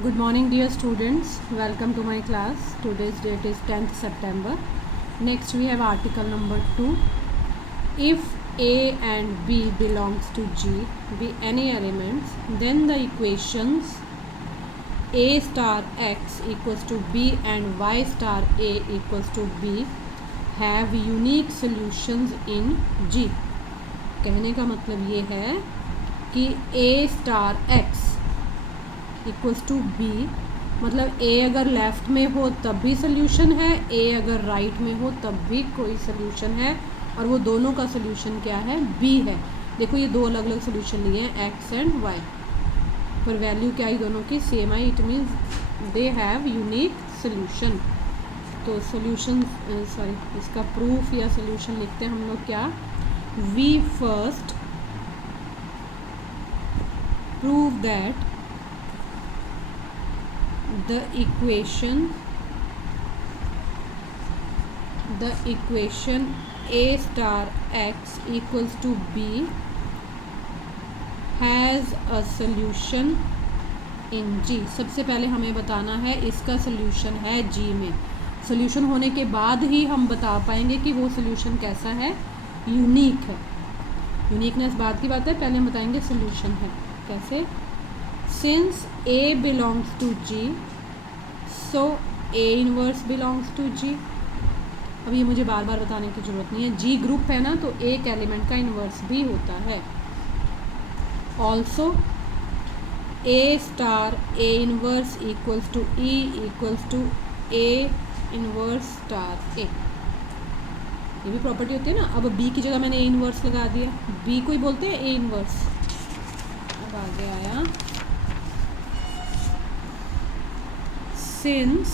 Good morning, dear students. Welcome to my class. Today's date is 10th September. Next, we have article number 2. If A and B belongs to G, be any elements, then the equations A star X equals to B and Y star A equals to B have unique solutions in G. कहने का मतलब ये है कि A star X equals to B, मतलब A अगर left में हो तब भी सोल्यूशन है, ए अगर राइट में हो तब भी कोई सोल्यूशन है, और वो दोनों का सोल्यूशन क्या है, बी है। देखो ये दो अलग अलग सोल्यूशन लिए हैं, एक्स एंड वाई, पर वैल्यू क्या आई दोनों की, सेम आई। It means they have unique solution. तो सोल्यूशन इसका प्रूफ या सोल्यूशन लिखते हैं हम लोग क्या, we first prove that the equation A star X equals to B has a solution in G। सबसे पहले हमें बताना है इसका सोल्यूशन है G में। सोल्यूशन होने के बाद ही हम बता पाएंगे कि वो सोल्यूशन कैसा है, यूनिक है। यूनिकनेस बाद की बात है, पहले हम बताएंगे सोल्यूशन है कैसे। Since A belongs to G, so A inverse belongs to G। अब ये मुझे बार बार बताने की ज़रूरत नहीं है, G ग्रुप है ना, तो एक एलिमेंट का इनवर्स भी होता है। Also A star A inverse equals to E equals to A inverse star A। ये भी प्रॉपर्टी होती है ना। अब B की जगह मैंने A इनवर्स लगा दिया, B को ही बोलते हैं A इनवर्स। अब आगे आया, since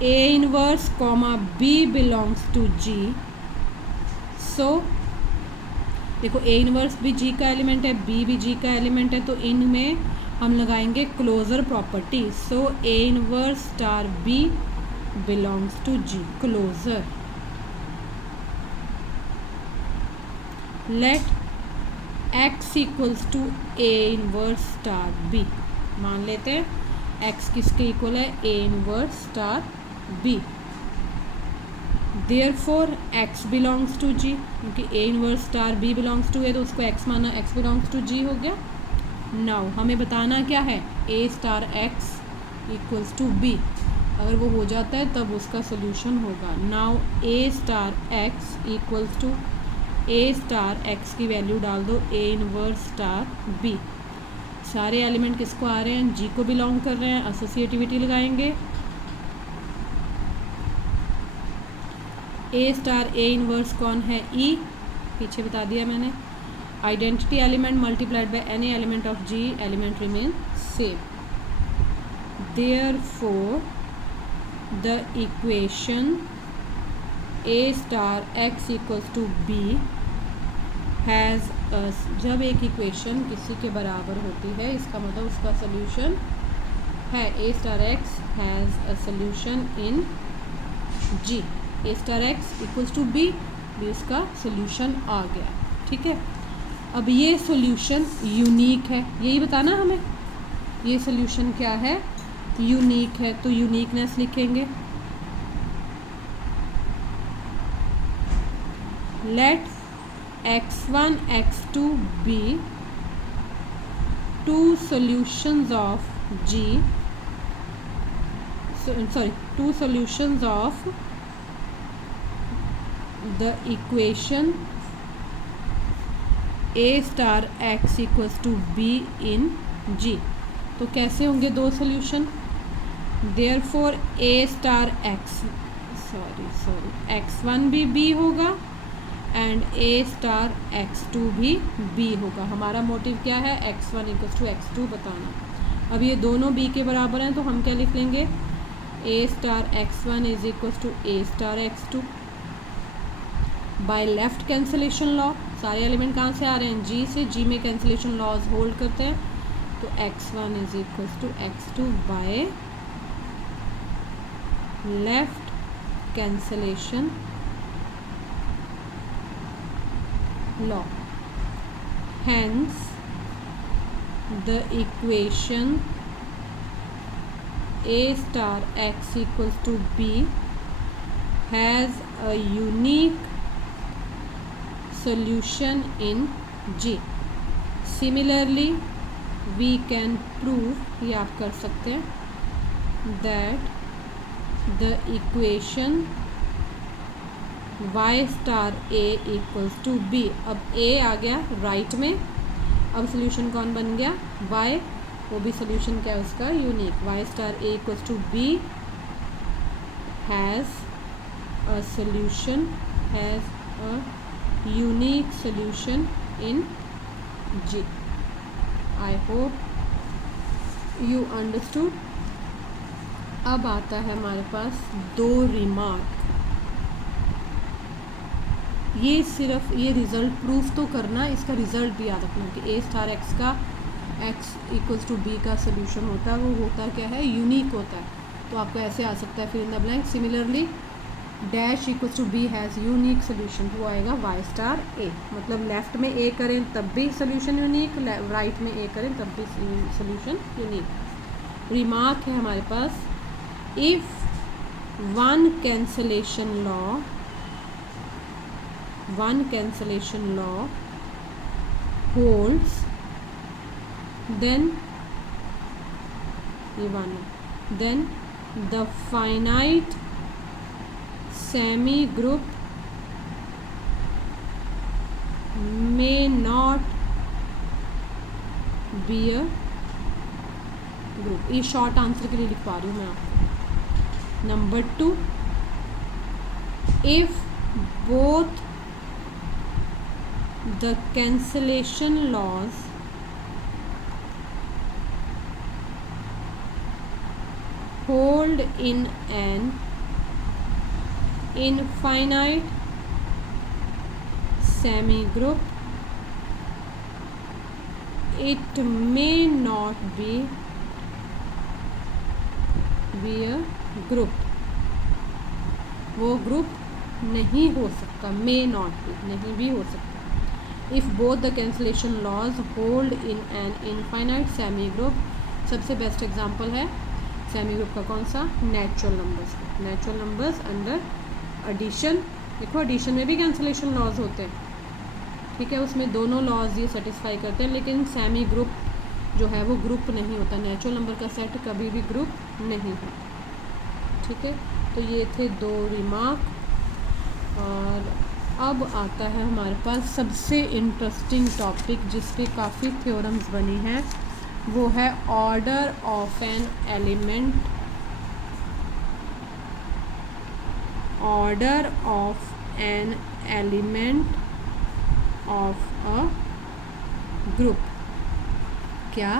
A inverse comma B belongs to G, so देखो A इनवर्स भी G का एलिमेंट है, B भी G का एलिमेंट है, तो इनमें हम लगाएंगे closure property. So A inverse star B belongs to G, closure. Let X equals to A inverse star B। मान लेते हैं x किसके इक्वल है, A inverse star B। Therefore x belongs to G, क्योंकि A inverse star B belongs to A, तो उसको x माना, x belongs to G हो गया। नाउ हमें बताना क्या है, A star x equals to B। अगर वो हो जाता है तब उसका सोल्यूशन होगा। Now A star x equals to A star x की वैल्यू डाल दो, A इनवर्स स्टार B। सारे एलिमेंट किसको आ रहे हैं, G को बिलोंग कर रहे हैं, एसोसिएटिविटी लगाएंगे। A स्टार A इनवर्स कौन है, E, पीछे बता दिया मैंने। Identity element multiplied by any element of G, element remain same. Therefore the equation A star x equals to B has, जब एक इक्वेशन किसी के बराबर होती है इसका मतलब उसका सोल्यूशन है। A star x has a solution in G। A star x equals to B, भी उसका सोल्यूशन आ गया। ठीक है, अब ये सोल्यूशन यूनिक है, यही बताना हमें, ये सोल्यूशन क्या है, यूनिक है। तो यूनिकनेस लिखेंगे, late x1 x2 be two solutions of G, two solutions of the equation A star x equals to B in G। तो कैसे होंगे दो solution, therefore A star x x1 भी B होगा एंड A स्टार x2 भी B होगा। हमारा motive क्या है, x1 इक्वल्स टू x2 बताना। अब ये दोनों B के बराबर हैं तो हम क्या लिख लेंगे, A star x1 is equals to A star x2। By left cancellation law, सारे एलिमेंट कहाँ से आ रहे हैं, G से। G में कैंसिलेशन लॉज होल्ड करते हैं, तो x1 is equals to x2 by left cancellation law। Hence the equation a star x equals to b has a unique solution in G. Similarly, we can prove, ये आप कर सकते हैं, that the equation y star a equals to b. अब a आ गया right में, अब solution कौन बन गया, y, वो भी सोल्यूशन क्या है उसका, unique. y star a equals to b has a solution, has a unique solution in G. I hope you understood. अब आता है हमारे पास दो रिमार्क. ये सिर्फ ये रिज़ल्ट प्रूफ तो करना, इसका रिज़ल्ट भी याद रखना कि a स्टार x का x इक्वल्स टू b का सोल्यूशन होता है, वो होता क्या है, यूनिक होता है. तो आपको ऐसे आ सकता है फिर in the blank. Similarly dash equals to B has unique solution, वो आएगा वाई स्टार ए. मतलब लेफ़्ट में ए करें तब भी सोल्यूशन यूनिक, राइट में ए करें तब भी सोल्यूशन यूनिक. रिमार्क है हमारे पास, if one cancellation law holds then ये वन है, then the finite semi group may not be a group. ये शॉर्ट आंसर के लिए लिख पा रही हूँ मैं आपको. Number 2, if both the cancellation laws hold in an infinite semi-group, it may not be a group. वो ग्रुप नहीं हो सकता, may not be, नहीं भी हो सकता. if both the cancellation laws hold in an infinite semi-group, सबसे best example है सेमी ग्रुप का कौन सा, natural numbers. Natural numbers under addition. देखो एडिशन में भी कैंसलेशन लॉज होते हैं, ठीक है, उसमें दोनों लॉज ये सेटिस्फाई करते हैं, लेकिन सेमी ग्रुप जो है वो ग्रुप नहीं होता. नेचुरल नंबर का सेट कभी भी ग्रुप नहीं है, ठीक है. तो ये थे दो रिमार्क. और अब आता है हमारे पास सबसे इंटरेस्टिंग टॉपिक जिस पे काफ़ी थ्योरम्स बनी हैं, वो है order of an element. Order of an element of a group. क्या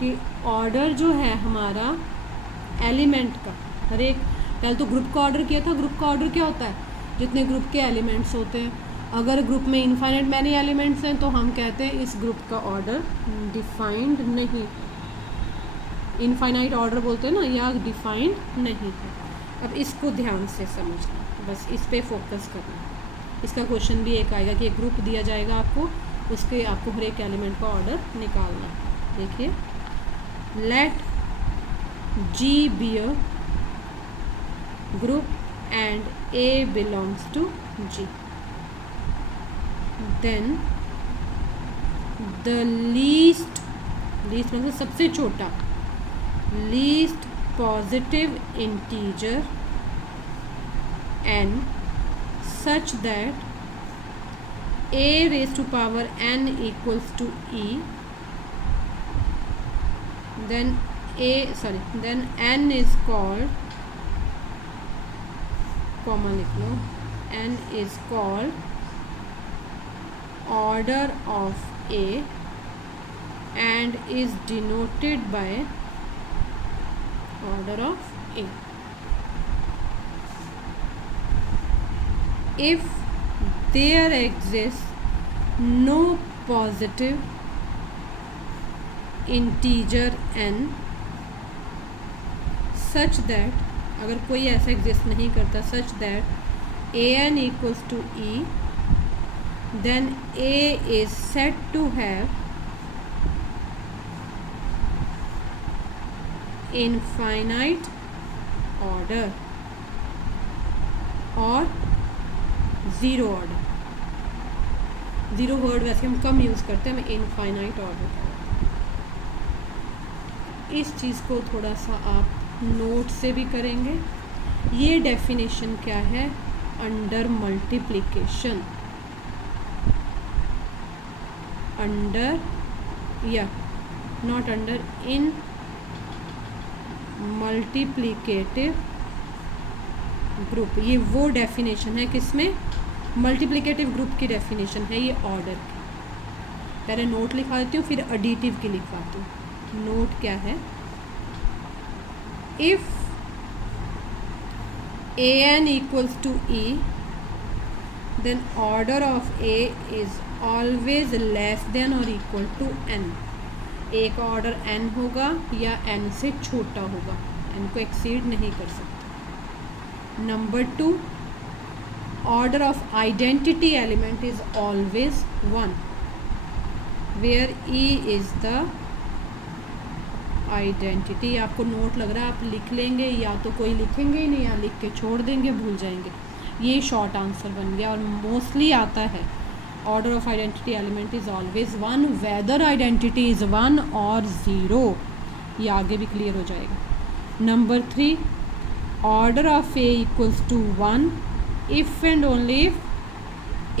कि ऑर्डर जो है हमारा एलिमेंट का, हर एक, पहले तो ग्रुप का ऑर्डर किया था. ग्रुप का ऑर्डर क्या होता है, जितने ग्रुप के एलिमेंट्स होते हैं. अगर ग्रुप में इनफाइनाइट मैनी एलिमेंट्स हैं तो हम कहते हैं इस ग्रुप का ऑर्डर डिफाइंड नहीं. इनफाइनाइट ऑर्डर बोलते हैं ना, या डिफाइंड नहीं है. अब इसको ध्यान से समझना, बस इस पे फोकस करना. इसका क्वेश्चन भी एक आएगा कि एक ग्रुप दिया जाएगा आपको, उसके आपको हर एक एलिमेंट का ऑर्डर निकालना. देखिए, late G be a group and A belongs to G. Then the least मतलब सबसे छोटा, least positive integer n such that a raised to power n equals to e, then n is called, comma लिख लो, n is called order of A and is denoted by order of A. If there exists no positive integer n such that, अगर कोई ऐसा exist नहीं करता, such that A N equals to E, then A is set to have infinite order और zero order. Zero word वैसे हम कम use करते हैं, हमें इनफाइनाइट ऑर्डर। इस चीज़ को थोड़ा सा आप नोट से भी करेंगे। ये डेफिनेशन क्या है? अंडर मल्टीप्लिकेशन, अंडर या not under, in multiplicative group. ये वो डेफिनेशन है किसमें? मल्टीप्लिकेटिव ग्रुप की डेफिनेशन है ये ऑर्डर की। पहले नोट लिखा देती हूँ, फिर एडिटिव की लिखवाती हूँ। नोट क्या है? If an equals to e, then order of a is always less than or equal to n। a का ऑर्डर n होगा या n से छोटा होगा, n को एक्सीड नहीं कर सकता। Number 2, order of identity element is always 1, where e is the identity. आपको नोट लग रहा है, आप लिख लेंगे, या तो कोई लिखेंगे ही नहीं या लिख के छोड़ देंगे, भूल जाएंगे। ये शॉर्ट आंसर बन गया और मोस्टली आता है। Order of identity element is always 1, whether identity is 1 और 0। ये आगे भी क्लियर हो जाएगा। Number 3, order of a equals to 1 if and only if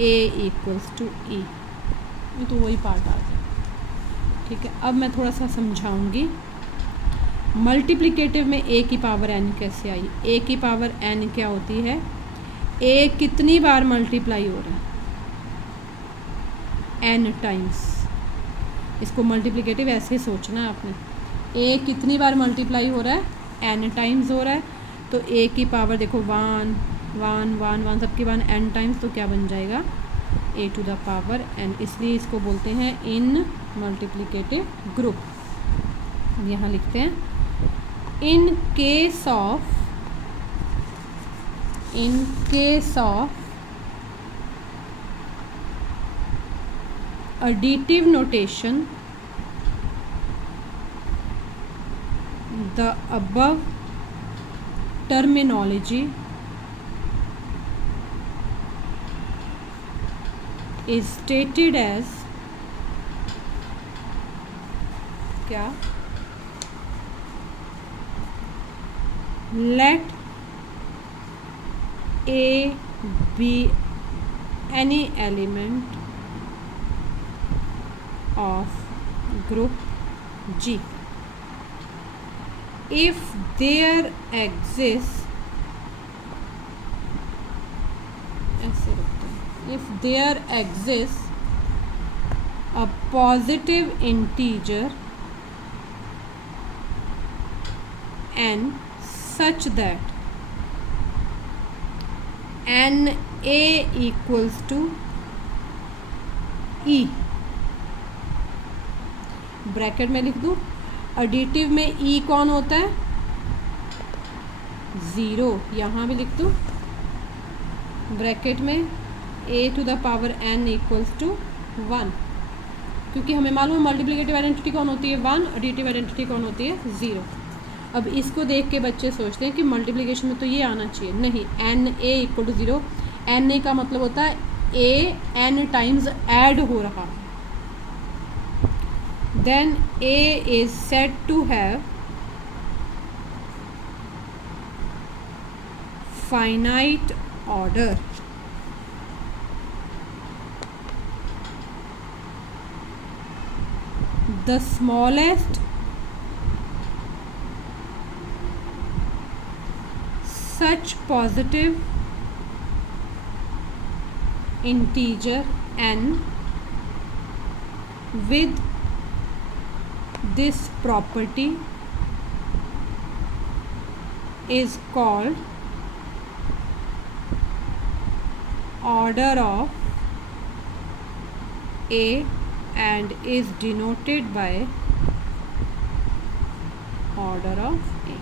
a equals to e. तो वही पार्ट आ गया। ठीक है, अब मैं थोड़ा सा समझाऊंगी। मल्टीप्लिकेटिव में ए की पावर एन कैसे आई? ए की पावर एन क्या होती है? ए कितनी बार मल्टीप्लाई हो रहा है? N times. इसको मल्टीप्लिकेटिव ऐसे सोचना है आपने। ए कितनी बार मल्टीप्लाई हो रहा है? एन टाइम्स हो रहा है। तो ए की पावर देखो 1 1 1 1 सबकी 1 एन टाइम्स, तो क्या बन जाएगा? ए टू द पावर एन। इसलिए इसको बोलते हैं इन मल्टीप्लिकेटिव ग्रुप। यहाँ लिखते हैं in case of additive notation, the above terminology is stated as क्या? Let A be any element of group G if there exists, ऐसे रखते हैं, if there exists a positive integer n such that n a equals to e। Bracket में लिख दूँ। Additive में e कौन होता है? 0। यहाँ भी लिख दूँ ब्रैकेट में a to the power n equals to 1, क्योंकि हमें मालूम है मल्टीप्लिकेटिव आइडेंटिटी कौन होती है? 1। एडिटिव आइडेंटिटी कौन होती है? 0। अब इसको देख के बच्चे सोचते हैं कि मल्टीप्लिकेशन में तो ये आना चाहिए। नहीं, N A equal to 0। N A का मतलब होता है ए एन टाइम्स ऐड हो रहा। Then A is said to have finite order. The smallest such positive integer n with this property is called order of A and is denoted by order of A।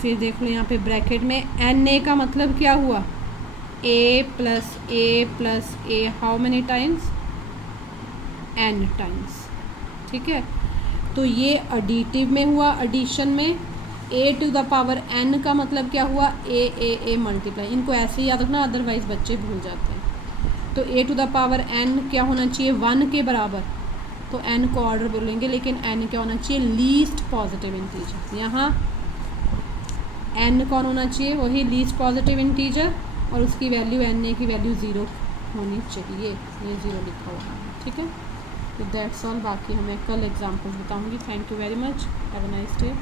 फिर देख लो यहाँ पे bracket में N A का मतलब क्या हुआ? A plus a how many times? N times. ठीक है, तो ये एडिटिव में हुआ, एडिशन में a to the power n का मतलब क्या हुआ, a मल्टीप्लाई। इनको ऐसे ही याद रखना, अदरवाइज बच्चे भूल जाते हैं। तो a to the power n क्या होना चाहिए, 1 के बराबर। तो n को ऑर्डर बोलेंगे, लेकिन n क्या होना चाहिए, लीस्ट पॉजिटिव इंटीजर। यहाँ n कौन होना चाहिए, वही लीस्ट पॉजिटिव इंटीजर, और उसकी वैल्यू n की वैल्यू 0 होनी चाहिए, ये 0 लिखा हुआ है, ठीक है। तो दैट्स ऑल, बाकी हमें कल एग्जाम्पल्स बताऊंगी। Thank you very much, have a nice day.